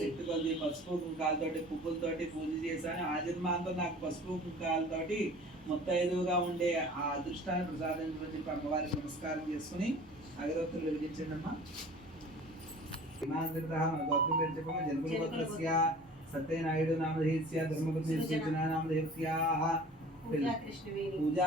శక్తి కొద్ది పసుపు కుంకాలతోటి పువ్వులతోటి పూజ చేశాను. ఆ జన్మాంతం నాకు పసుపు కుంకాలతోటి ముత్తైదువుగా ఉండే ఆ అదృష్టాన్ని ప్రసాదించమని చెప్పి అమ్మవారికి నమస్కారం చేసుకుని అగరవత్తులు వెలిగించండి అమ్మా. సత్యనాయుడు నామధేయస్య ధర్మపత్ని సూచన. నామధేయస్యాః పూజా కృష్ణవేణి. పూజా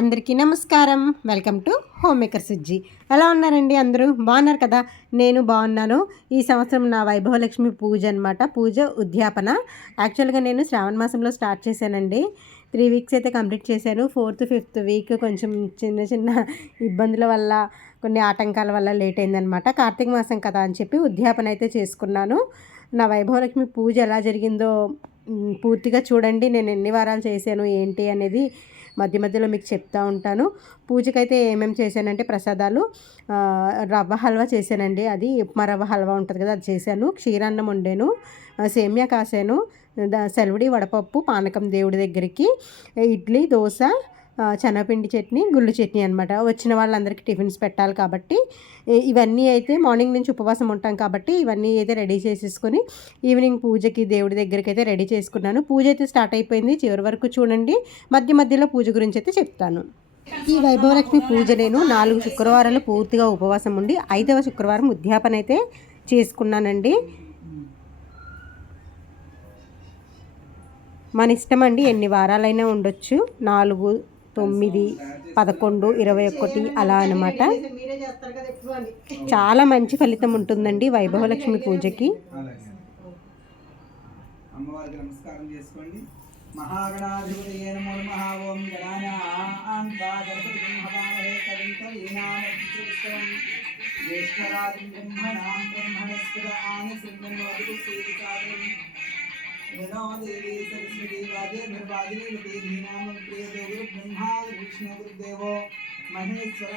అందరికీ నమస్కారం. Welcome to home maker Sujji. ఎలా ఉన్నారండి అందరూ? బాగున్నారు కదా? నేను బాగున్నాను. ఈ సంవత్సరం నా వైభవలక్ష్మి పూజ అనమాట పూజ ఉద్యాపన. యాక్చువల్గా నేను శ్రావణ మాసంలో స్టార్ట్ చేశానండి. త్రీ వీక్స్ అయితే కంప్లీట్ చేశాను. ఫోర్త్ ఫిఫ్త్ వీక్ కొంచెం చిన్న చిన్న ఇబ్బందుల వల్ల కొన్ని ఆటంకాల వల్ల లేట్ అయిందనమాట కార్తీక మాసం కదా అని చెప్పి ఉద్యాపన అయితే చేసుకున్నాను. నా వైభవలక్ష్మి పూజ ఎలా జరిగిందో పూర్తిగా చూడండి. నేను ఎన్ని వారాలు చేశాను ఏంటి అనేది మధ్య మధ్యలో మీకు చెప్తా ఉంటాను. పూజకైతే ఏమేమి చేశానంటే ప్రసాదాలు రవ్వ హల్వా చేశానండి. అది ఉప్మా రవ్వ హల్వా ఉంటుంది కదా అది చేశాను. క్షీరాన్నం వండాను సేమ్యా కాసాను సెలవుడి వడపప్పు పానకం దేవుడి దగ్గరికి ఇడ్లీ దోశ శనగపిండి చట్నీ గుళ్ళు చట్నీ అనమాట వచ్చిన వాళ్ళందరికీ టిఫిన్స్ పెట్టాలి కాబట్టి. ఇవన్నీ అయితే మార్నింగ్ నుంచి ఉపవాసం ఉంటాం కాబట్టి ఇవన్నీ అయితే రెడీ చేసేసుకొని ఈవినింగ్ పూజకి దేవుడి దగ్గరికి అయితే రెడీ చేసుకున్నాను. పూజ అయితే స్టార్ట్ అయిపోయింది. చివరి వరకు చూడండి. మధ్య మధ్యలో పూజ గురించి అయితే చెప్తాను. ఈ వైభవలక్ష్మి పూజ నేను నాలుగు శుక్రవారాలు పూర్తిగా ఉపవాసం ఉండి ఐదవ శుక్రవారం ఉద్యాపన అయితే చేసుకున్నానండి. మన ఇష్టం అండి ఎన్ని వారాలైనా ఉండొచ్చు. నాలుగు తొమ్మిది పదకొండు ఇరవై ఒకటి అలా అనమాట చాలా మంచి ఫలితం ఉంటుందండి వైభవలక్ష్మి పూజకి. అలాగే అమ్మవారికి నమస్కారం చేసుకోండి. మహాగణాధిపతి నమో నమః. ఓం గణానాంతా గణపతిం హవామహే కవిం కవీనామర్చితం జ్యేష్ఠరాజం బ్రహ్మణాం బ్రహ్మణస్పద ఆని సింహం శ్రీకారం వినో దేవి మహేశ్వర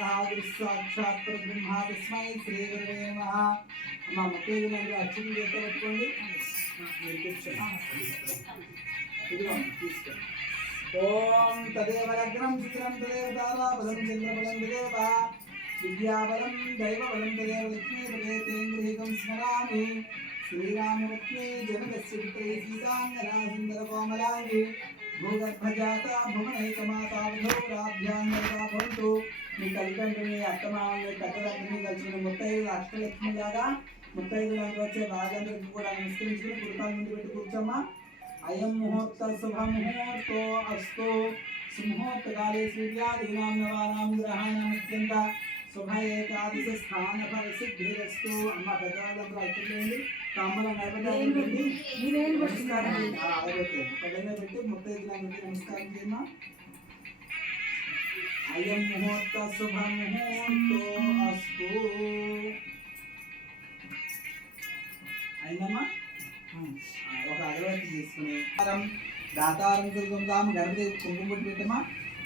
సాక్షాత్ బ్రహ్మ తస్మై శ్రీ గురువే నమః అమ్మ ముఖ్యంగా అచ్చిన చేత పెట్టుకోండి ఓం తదేవ లగ్నం చిత్రం తదేవ తారాబలం చంద్రబలం తదేవ విద్యాబలం దైవబలం తదేవ లక్ష్మీ తేంద్రీకం స్మరామి శ్రీరామరత్నే జనకస్య పుత్రే సీతాంగనా సుందర కోమలాంగి భూగర్భజాత భువనైకమాతావధోరాభ్యాంగతా భవంతు మీ తల్లిదండ్రులు మీ అత్తమామల్ని పెద్దలందరినీ కలిసిన ముత్తైదు అష్టలక్ష్మిలాగా ముత్తైదులకు వచ్చే బాధందరికీ కూడా నమస్కరించుకుని కుటుంబాల ముందు పెట్టి కూర్చోమ్మా అయం ముహూర్త శుభ ముహూర్తో అస్తు సుముహూర్తకాలే సూర్యాదీనాం నవానాం గ్రహాణాం అత్యంత శుభ ఏకాదశ స్థాన ఫల సిద్ధిరస్తు అమ్మ పెద్దవాళ్ళందరూ అర్థండి పెట్టి నమస్కారం. పళ్ళెంలో పెట్టి ముత్తైదులందరికీ నమస్కారం చేయమ్మా అయం ముహూర్త శుభ ముహూర్తో అస్తు. అయిందమ్మా? ఒక అగరబత్తి తీసుకుని దాతారం దుర్గందాం గణపతి కుంకుమ బొట్టు పెట్టమా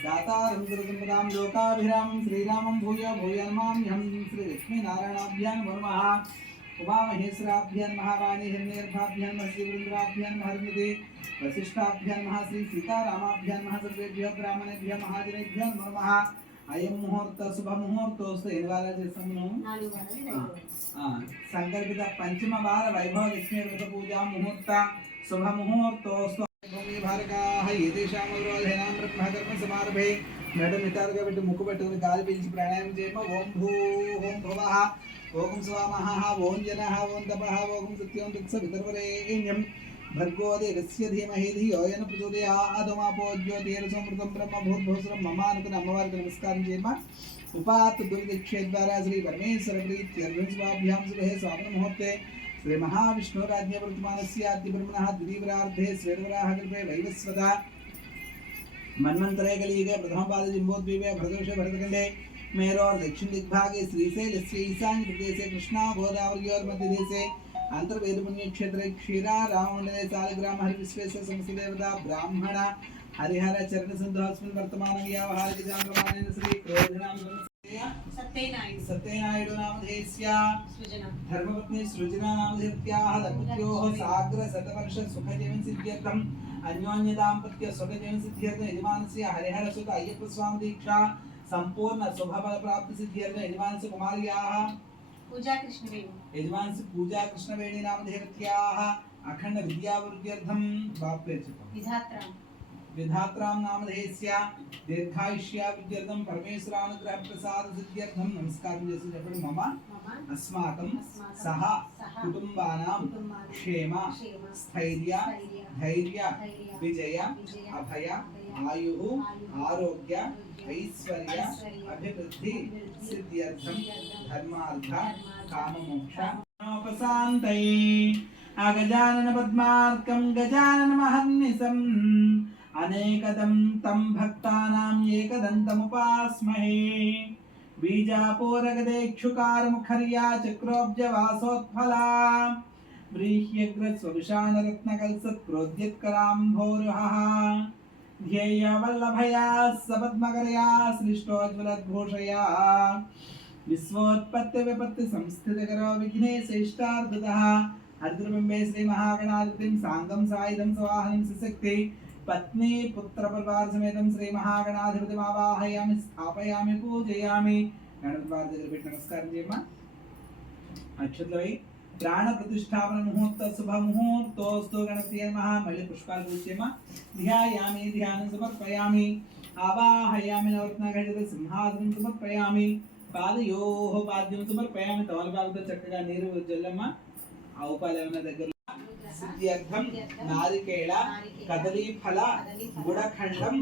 దాతారం దుర్గంపదాం లోకాభిరామం శ్రీరామం భూయ భూయన్మామ్యం శ్రీ లక్ష్మీనారాయణాభ్యాన్ నమః. ఉమామహేశ్వరాభ్యాన్ మహావాణి హిరణ్యర్భాభ్యాన్ శ్రీవృంద్రాభ్యాన్ మహర్మితి వశిష్ఠాభ్యాన్ మహా శ్రీ సీతారామాభ్యాన్ మహా సర్వేభ్యో బ్రాహ్మణేభ్యో మహాజనేభ్యో నమః. అయం ముహూర్త శుభ ముహూర్తోస్తు ఎన్ని వారాలు చేస్తాము? సంకల్పిత పంచమ వార వైభవ లక్ష్మీ వ్రత పూజా ముహూర్త శుభ ముహూర్తోస్తు. భూమి బ్రహ్మకర్మ సమారభే. నడు నిటారుగా పెట్టి ముక్కు పెట్టుకుని గాలి పీల్చి ప్రాణాయామం చేయమ? ఓం భూ ఓం భువః. ఓం స్వామహ ఓం జన ఓం తప ఓం సత్యం తత్స వితర్వరేణ్యం భర్గో దేవస్య ధీమహి ధియో యన జ్యోతిరసమృతం బ్రహ్మ భూర్భువస్వరం మమానుకుని అమ్మవారికి నమస్కారం చేయమ ఉపాత్ దుర్దిక్షే ద్వారా శ్రీ పరమేశ్వర ప్రీత్యర్భ్యాం శుభే స్వామి ముహూర్తే. శ్రీ మహావిష్ణురాజ్ఞ వర్తమానస్య బ్రహ్మణः ద్వితీవరార్థే శ్వేతవరాహ కృపే వైవస్వత. మన్వంతరే కలియుగే ప్రథమపాద జింబోద్వీపే భరదోషే భరతఖండే. मेरोर दक्षिण दिग्भागे श्रीशैल श्री ईशान प्रदेश कृष्णा गोदावरी और मध्य देशे अंतर्वेद पुण्य क्षेत्र क्षीरा राममंडले सालग्राम हरि विश्वेश्वर समस्त देवता ब्राह्मण हरिहर चरण सिंधु अस्मिन् वर्तमान व्यावहारिक जागमानेन श्री क्रोधनाम सत्यनायुडु नामधेयस्या। धर्मपत्नी सृजना नामधेत्याः दम्पत्योः साग्र शतवर्ष सुखजीवन सिद्ध्यर्थम् अन्योन्य दाम्पत्य सुखजीवन सिद्ध्यर्थ यजमानस्य हरिहरसुत अय्यप्पस्वामी दीक्षा संपूर्ण शुभफल प्राप्ति सिद्ध्यर्थ यजमान से कुमार्याः। पूजा कृष्णवेणी। यजमान से पूजा कृष्णवेणी नाम देवत्याः अखंड विद्या विद्यावृद्ध्यर्थं वाप्यर्चितम् विधात्राम्। विधात्राम नाम देहस्य दीर्घायुष्या विद्यर्थं परमेश्वरानुग्रह प्रसाद सिद्ध्यर्थं नमस्कारं जैसे जपण मम अस्माकं सह कुटुंबानां क्षेम स्थैर्य धैर्य विजय अभय आयुः आरोग्य ऐश्वर्य अभिवृद्धि सिद्ध्यर्थम धर्मार्थ काममोक्ष। उपशान्तै अगजानन पद्मार्कं गजानन महन्निसम् अनेकदं तं भक्तानाम् एकदन्तमुपास्महे। बीजापूरगदेक्षुकारमुखर्या चक्रोब्जवासोत्फला। व्रीह्यग्रस्वविषाणरत्नकल्सत्क्रोद्यत्कराम्भोरुहः పద్మార్కం గజానన మహర్నిశం అనేకదం తం భక్తానాం ఏకదంతముపాస్మహే బీజాపూరగదేక్షుకారముఖర్యా చక్రోబ్జవాసోత్ఫలా व्रीह्यग्रस्वविशानरत्नकल्सत्प्रोद्यत्कराम्भोरुहः ध्येयवल्लभया सपद्मकरया सृष्टोज्ज्वलद्भूषया विश्वोत्पत्तिविपत्तिसंस्थितकरो विघ्नेशेष्टार्दतः हरिद्रबिम्बे श्रीमहागणाधिपतिं साङ्गं सायुधं सवाहनं सशक्ति पत्नी पुत्रपरिवारसमेतं श्रीमहागणाधिपतिमावाहयामि स्थापयामि पूजयामि గణపతి వారి దగ్గర పెట్టి నమస్కారం చేయమ్మా అక్షతలై ప్రాణ ప్రతిష్టాపన ముహూర్త శుభ ముహూర్తోస్తు గణప్రియ నమః మళ్ళీ పుష్పాలు పూజేమా ధ్యాయామి ధ్యానం సమర్పయామి ఆవాహయామి నవరత్న గజల సింహాసనం సమర్పయామి పాదయోహ పాద్యం సమర్పయామి తమలపాకుతో చక్కగా నీరు జల్లమ్మ ఆవు పాలు ఏమైనా దగ్గర సిద్ధ్యర్థం నారికేళ కదలీ ఫల గుడఖండం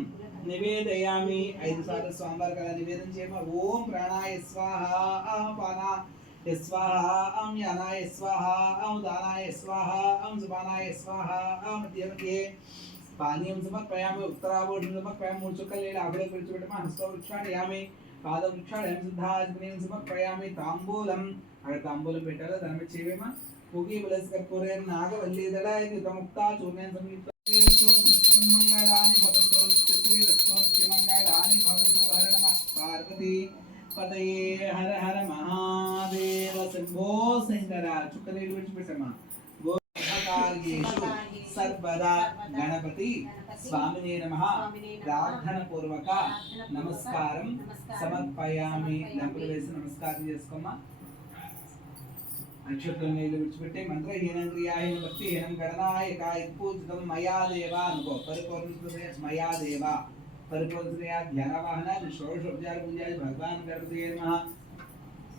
నివేదయామి. ఐదు సార్లు స్వామివారి కదా నివేదన చేయమ? ఓం ప్రాణాయ స్వాహ పానా స్వాహ అం యానాయ స్వాహ అం దానాయ స్వాహ అం సుబానాయ స్వాహ మధ్య మధ్యే పానీయం సమర్పయామి ఉత్తరాభూషణం సమర్పయామి మూడు చుక్కలు నీళ్ళు ఆవిడ విడిచిపెట్టమా హస్త వృక్షాడయామి పాద వృక్షాడయం సిద్ధాజ్ఞం సమర్పయామి తాంబూలం. అక్కడ తాంబూలం పెట్టాలో? దాని మీద చేయమా పూగి బలస్ కర్పూరే నాగవల్లీదళ యుతముక్త చూర్ణేన సంయుక్త మంగళాని భవంతో నిత్యశ్రీ రస్తో నిత్యమంగళాని భవంతో హర నమ పార్వతీ. పతయే హర హర మహాదేవ శంభో శంకర చుక్కలేడు విడిచిపెట్టమ్మా సర్వదా గణపతి స్వామినే నమ. ప్రార్థన పూర్వక నమస్కారం సమర్పయామి. లంపులు వేసి నమస్కారం చేసుకోమ్మా. నక్షత్రం నీళ్ళు విడిచిపెట్టి మంత్రహీనం క్రియాహీనం భక్తిహీనం గణనాయకాయ పూజితం మయా దేవ అనుకో. పరిపూర్ణ మయా దేవ. పరిపూర్ణ ధ్యానవాహన షోడశోపచార పూజాయ భగవాన్ గణపతి నమ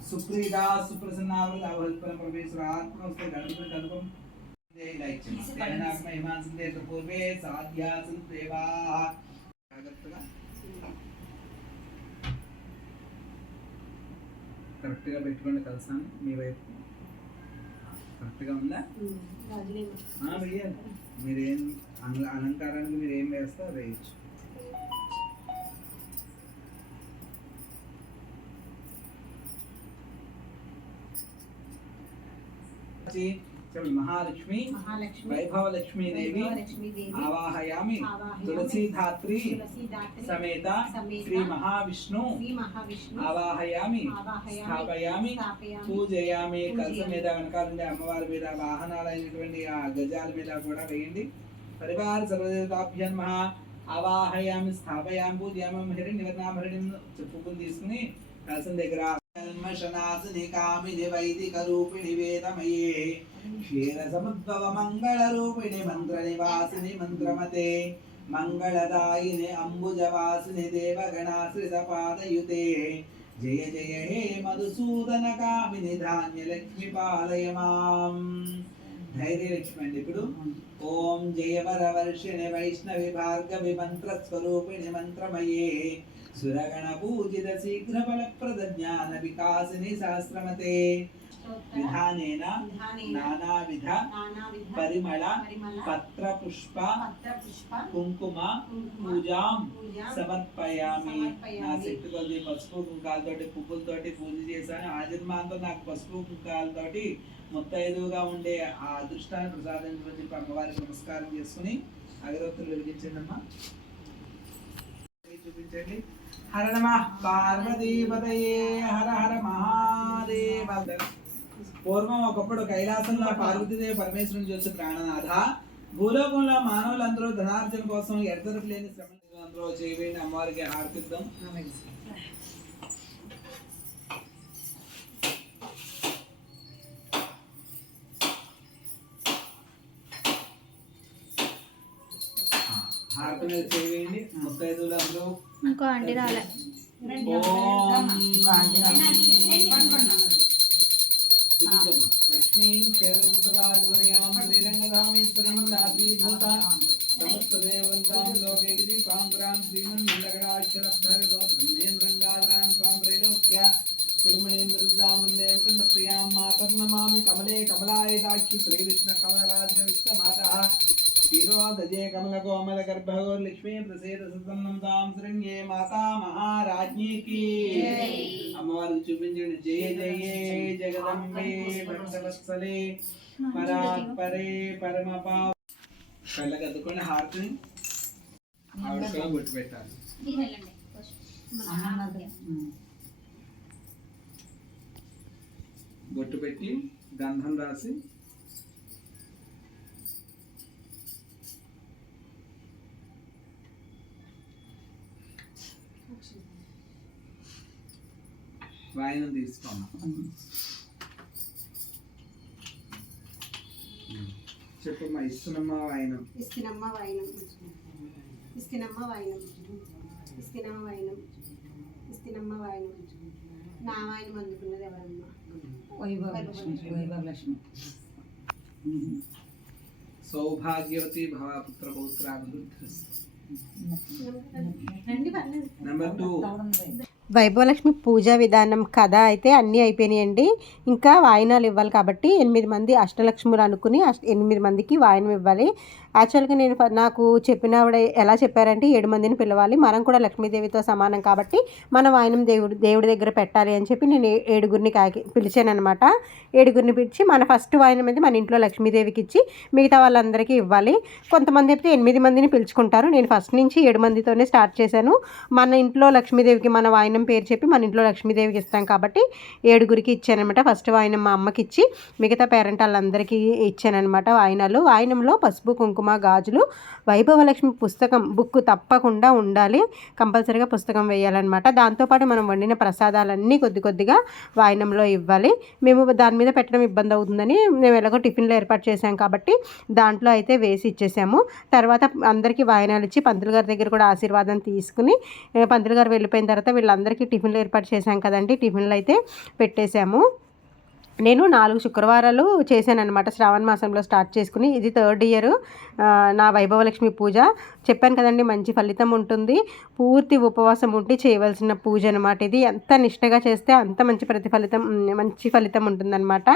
సుప్రీదా సుప్రసన్నావృత అవల్పన పరమేశ్వర ఆత్మస్తే గణపతి కనుకం లైక్ చేయండి హిమాంసందే పూర్వే సాధ్యాసం దేవా జాగ్రత్తగా కరెక్ట్గా పెట్టుకోండి కలిసాను మీ వైపు. కరెక్ట్గా ఉందా? మీరేం? అల- అలంకారానికి మీరు ఏం వేస్తారో వేయచ్చు. చెప్పండి మహాలక్ష్మి మహాలక్ష్మి వైభవలక్ష్మీ దేవి వైభవలక్ష్మీదేవి ఆవాహయామి తులసీధాత్రి సమేత శ్రీ మహావిష్ణు ఆవాహయామి స్థాపయామి పూజయామి కలస. మీద వెనకాల ఉండే అమ్మవారి మీద వాహనాలైనటువంటి ఆ గజాల మీద కూడా వేయండి పరివార సర్వదేవతాభ్యం మహా ఆవాహయామి స్థాపయామి పూజయామి హరిణి నివర్ణాం హరిణి చెప్పుకుని తీసుకుని కలసం దగ్గర కల్మషనాశిని కామిని వైదిక రూపిణి వేదమయే. క్షీర సముద్భవ మంగళ రూపిణి మంత్ర నివాసిని మంత్రమతే. మంగళదాయిని అంబుజవాసిని దేవగణాశ్రిత పాదయుతే. జయ జయ హే మధుసూదన కామిని ధాన్య లక్ష్మి పాలయ మాం ధైర్యలక్ష్మి అండి ఇప్పుడు ఓం జయవర వర్షిణి వైష్ణవి భార్గవి మంత్రస్వరూపిణి మంత్రమయే. సురగణ పూజిత శీఘ్ర ఫలప్రద జ్ఞాన వికాసిని సహస్రమతే విధానేన నానావిధ పరిమళ పత్ర పుష్ప కుంకుమ పూజాం సమర్పయామి. నా శక్తి కొద్ది పసుపు కుంకాలతోటి పువ్వులతోటి పూజ చేశాను. ఆ జన్మాంతో నాకు పసుపు కుంకాలతోటి ముత్తైదువుగా ఉండే ఆ అదృష్టాన్ని ప్రసాదించమని చెప్పి అమ్మవారికి నమస్కారం చేసుకుని అగరత్తులు వెలిగించండి అమ్మా. చూపించండి. హర నమ పార్వతీపతయే హర హర మహాదేవ పూర్వం ఒకప్పుడు కైలాసంలో పార్వతీదేవి పరమేశ్వరుని చూసి ప్రాణనాథ భూలోకంలో మానవులందరూ ధనార్జన కోసం ఎడతెరపు లేని శ్రమ అందరూ చేయబడిన అమ్మవారికి ఆర్పిద్దాం హారతి మీద చేయవేయండి ముత్తైదులు అందరూ ఇంకో అండి రాలే. ఓం లక్ష్మీం క్షేత్రరాజవనయాం శ్రీరంగధామేశ్వరీం లాభీభూత సమస్తదేవంతాం లోకే దీపాంకురాం శ్రీమన్ మండకరాక్షరద్ధర్గో త్రైలోక్య కుడుమణేంద్రదామందేవ కంద మాతర్నమామి కమలే శ్రీకృష్ణ కమలరాజ విశ్వమాతః క్షీరోదజే కమలకోమల గర్భగోర్ లక్ష్మీ ప్రసేద సుతన్నం తాం శృంగే మాతా మహారాజ్ఞీకి అమ్మవారికి చూపించండి జయ జయే జగదంబే భక్తవత్సలే. పరాత్పరే పరమపా కళ్ళకి అద్దుకొని హారతిని ఆవిడ బొట్టు పెట్టాలి బొట్టు పెట్టి గంధం రాసి వాయనం తీసుకోండి చెప్పమ్మా ఇస్తున్నమ్మా వాయనం ఇస్కినమ్మ వాయినం ఇస్కినమ్మ వాయినం ఇస్కినమ్మ వాయినం ఇస్కినమ్మ వాయినం నా వాయినం అందుకున్నది ఎవరమ్మా? సౌభాగ్యవతి భవ పుత్ర పౌత్రాభివృద్ధి నెంబర్ టూ. వైభవలక్ష్మి పూజా విధానం కథ అయితే అన్నీ అయిపోయినాయండి. ఇంకా వాయినాలు ఇవ్వాలి కాబట్టి ఎనిమిది మంది అష్టలక్ష్ములు అనుకుని ఎనిమిది మందికి వాయినం ఇవ్వాలి. యాక్చువల్గా నేను నాకు చెప్పిన ఆవిడ ఎలా చెప్పారంటే ఏడు మందిని పిలవాలి మనం కూడా లక్ష్మీదేవితో సమానం కాబట్టి మన వాయినం దేవుడు దేవుడి దగ్గర పెట్టాలి అని చెప్పి నేను ఏడుగురిని కాకి పిలిచాను అనమాట ఏడుగురిని పిలిచి మన ఫస్ట్ వాయినం అయితే మన ఇంట్లో లక్ష్మీదేవికి ఇచ్చి మిగతా వాళ్ళందరికీ ఇవ్వాలి. కొంతమంది అయితే ఎనిమిది మందిని పిలుచుకుంటారు. నేను ఫస్ట్ నుంచి ఏడు మందితోనే స్టార్ట్ చేశాను. మన ఇంట్లో లక్ష్మీదేవికి మన వాయినం పేరు చెప్పి మన ఇంట్లో లక్ష్మీదేవికి ఇస్తాం కాబట్టి ఏడుగురికి ఇచ్చానమాట ఫస్ట్ వాయనం మా అమ్మకి ఇచ్చి మిగతా పేరెంట్ వాళ్ళందరికీ ఇచ్చానమాట వాయినాలు. వాయినంలో పసుపు కుంకుమ గాజులు. వైభవలక్ష్మి పుస్తకం బుక్ తప్పకుండా ఉండాలి. కంపల్సరీగా పుస్తకం వేయాలన్నమాట. దాంతోపాటు మనం వండిన ప్రసాదాలన్నీ కొద్ది కొద్దిగా వాయినంలో ఇవ్వాలి. మేము దాని మీద పెట్టడం ఇబ్బంది అవుతుందని మేము ఎలాగో టిఫిన్లో ఏర్పాటు చేసాం కాబట్టి దాంట్లో అయితే వేసి ఇచ్చేసాము. తర్వాత అందరికీ వాయనాలు ఇచ్చి పంతులు గారి దగ్గర కూడా ఆశీర్వాదం తీసుకుని పంతులు గారు వెళ్ళిపోయిన తర్వాత వీళ్ళందరికీ టిఫిన్లు ఏర్పాటు చేశాం కదండి. టిఫిన్లు అయితే పెట్టేశాము. నేను నాలుగు శుక్రవారాలు చేశానమాట శ్రావణ మాసంలో స్టార్ట్ చేసుకుని ఇది థర్డ్ ఇయర్. నా వైభవలక్ష్మి పూజ. చెప్పాను కదండి మంచి ఫలితం ఉంటుంది. పూర్తి ఉపవాసం ఉండి చేయవలసిన పూజ అనమాట ఇది. ఎంత నిష్టగా చేస్తే అంత మంచి ప్రతిఫలితం మంచి ఫలితం ఉంటుందన్నమాట.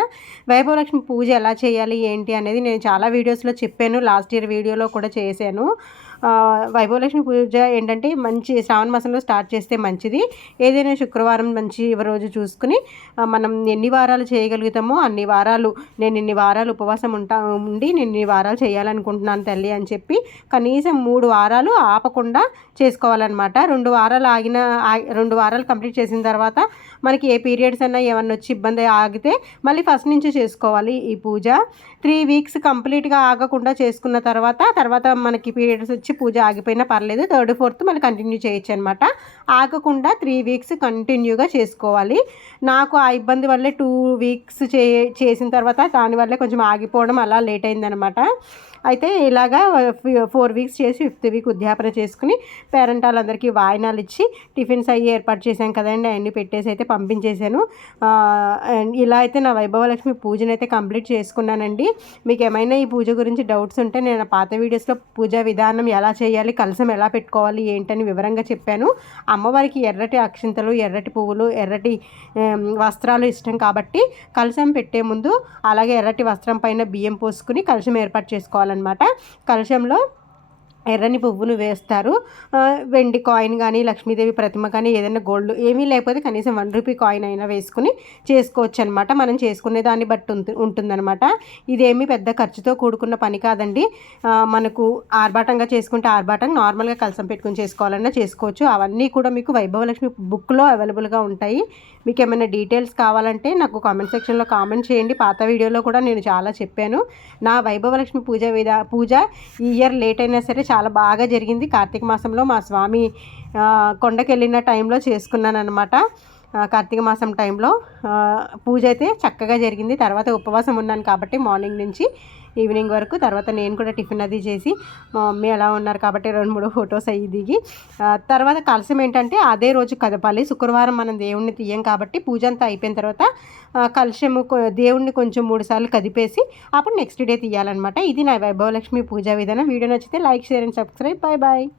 వైభవలక్ష్మి పూజ ఎలా చేయాలి ఏంటి అనేది నేను చాలా వీడియోస్లో చెప్పాను. లాస్ట్ ఇయర్ వీడియోలో కూడా చేశాను. వైభవలక్ష్మి పూజ ఏంటంటే మంచి శ్రావణ మాసంలో స్టార్ట్ చేస్తే మంచిది. ఏదైనా శుక్రవారం మంచి రోజు చూసుకుని మనం ఎన్ని వారాలు చేయగలుగుతామో అన్ని వారాలు నేను ఇన్ని వారాలు ఉపవాసం ఉంటా ఉండి నేను ఇన్ని వారాలు చేయాలనుకుంటున్నాను తల్లి అని చెప్పి కనీసం మూడు వారాలు ఆపకుండా చేసుకోవాలన్నమాట. రెండు వారాలు ఆగిన రెండు వారాలు కంప్లీట్ చేసిన తర్వాత మనకి ఏ పీరియడ్స్ అన్నా ఏమన్నా వచ్చి ఇబ్బంది ఆగితే మళ్ళీ ఫస్ట్ నుంచి చేసుకోవాలి ఈ పూజ. త్రీ వీక్స్ కంప్లీట్గా ఆగకుండా చేసుకున్న తర్వాత తర్వాత మనకి పీరియడ్స్ వచ్చి పూజ ఆగిపోయినా పర్లేదు. థర్డ్ ఫోర్త్ మళ్ళీ కంటిన్యూ చేయొచ్చు అనమాట ఆగకుండా త్రీ వీక్స్ కంటిన్యూగా చేసుకోవాలి. నాకు ఆ ఇబ్బంది వల్లే టూ వీక్స్ చే చేసిన తర్వాత దానివల్లే కొంచెం ఆగిపోవడం అలా లేట్ అయిందనమాట. అయితే ఇలాగా ఫోర్ వీక్స్ చేసి ఫిఫ్త్ వీక్ ఉద్యాపన చేసుకుని పేరెంట్ వాళ్ళందరికీ వాయినాలు ఇచ్చి టిఫిన్స్ అయ్యి ఏర్పాటు చేశాం కదండి. అవన్నీ పెట్టేసి అయితే పంపించేశాను. ఇలా అయితే నా వైభవలక్ష్మి పూజను అయితే కంప్లీట్ చేసుకున్నానండి. మీకు ఏమైనా ఈ పూజ గురించి డౌట్స్ ఉంటే నేను పాత వీడియోస్లో పూజా విధానం ఎలా చేయాలి కలసం ఎలా పెట్టుకోవాలి ఏంటని వివరంగా చెప్పాను. అమ్మవారికి ఎర్రటి అక్షింతలు ఎర్రటి పువ్వులు ఎర్రటి వస్త్రాలు ఇష్టం కాబట్టి కలసం పెట్టే ముందు అలాగే ఎర్రటి వస్త్రం పైన బియ్యం పోసుకుని కలసం ఏర్పాటు చేసుకోవాలి చేసుకోవాలన్నమాట కలశంలో ఎర్రని పువ్వును వేస్తారు. వెండి కాయిన్ కానీ లక్ష్మీదేవి ప్రతిమ కానీ ఏదైనా గోల్డ్ ఏమీ లేకపోతే కనీసం వన్ రూపీ కాయిన్ అయినా వేసుకుని చేసుకోవచ్చు అనమాట మనం చేసుకునే దాన్ని బట్టి ఉంటుందన్నమాట. ఇదేమీ పెద్ద ఖర్చుతో కూడుకున్న పని కాదండి. మనకు ఆర్భాటంగా చేసుకుంటే ఆర్భాటం నార్మల్గా కలసం పెట్టుకుని చేసుకోవాలన్నా చేసుకోవచ్చు. అవన్నీ కూడా మీకు వైభవలక్ష్మి బుక్లో అవైలబుల్గా ఉంటాయి. మీకు ఏమైనా డీటెయిల్స్ కావాలంటే నాకు కామెంట్ సెక్షన్లో కామెంట్ చేయండి. పాత వీడియోలో కూడా నేను చాలా చెప్పాను. నా వైభవలక్ష్మి పూజ విధా పూజ ఈ ఇయర్ లేట్ అయినా సరే చాలా బాగా జరిగింది. కార్తీక మాసంలో మా స్వామి కొండకెళ్ళిన టైంలో చేసుకున్నాను అనమాట కార్తీక మాసం టైంలో పూజ అయితే చక్కగా జరిగింది. తర్వాత ఉపవాసం ఉన్నాను కాబట్టి మార్నింగ్ నుంచి. ఈవినింగ్ వరకు తర్వాత నేను కూడా టిఫిన్ అది చేసి మా మమ్మీ ఎలా ఉన్నారు కాబట్టి రెండు మూడు ఫొటోస్ అయ్యి దిగి తర్వాత కలసం ఏంటంటే అదే రోజు కదపాలి. శుక్రవారం మనం దేవుణ్ణి తీయం కాబట్టి పూజ అంతా అయిపోయిన తర్వాత కలశము కొ- దేవుణ్ణి కొంచెం మూడు సార్లు కదిపేసి అప్పుడు నెక్స్ట్ డే తీయాలన్నమాట. ఇది నా వైభవలక్ష్మి పూజా విధానం. వీడియో నచ్చితే like share and subscribe. Bye bye.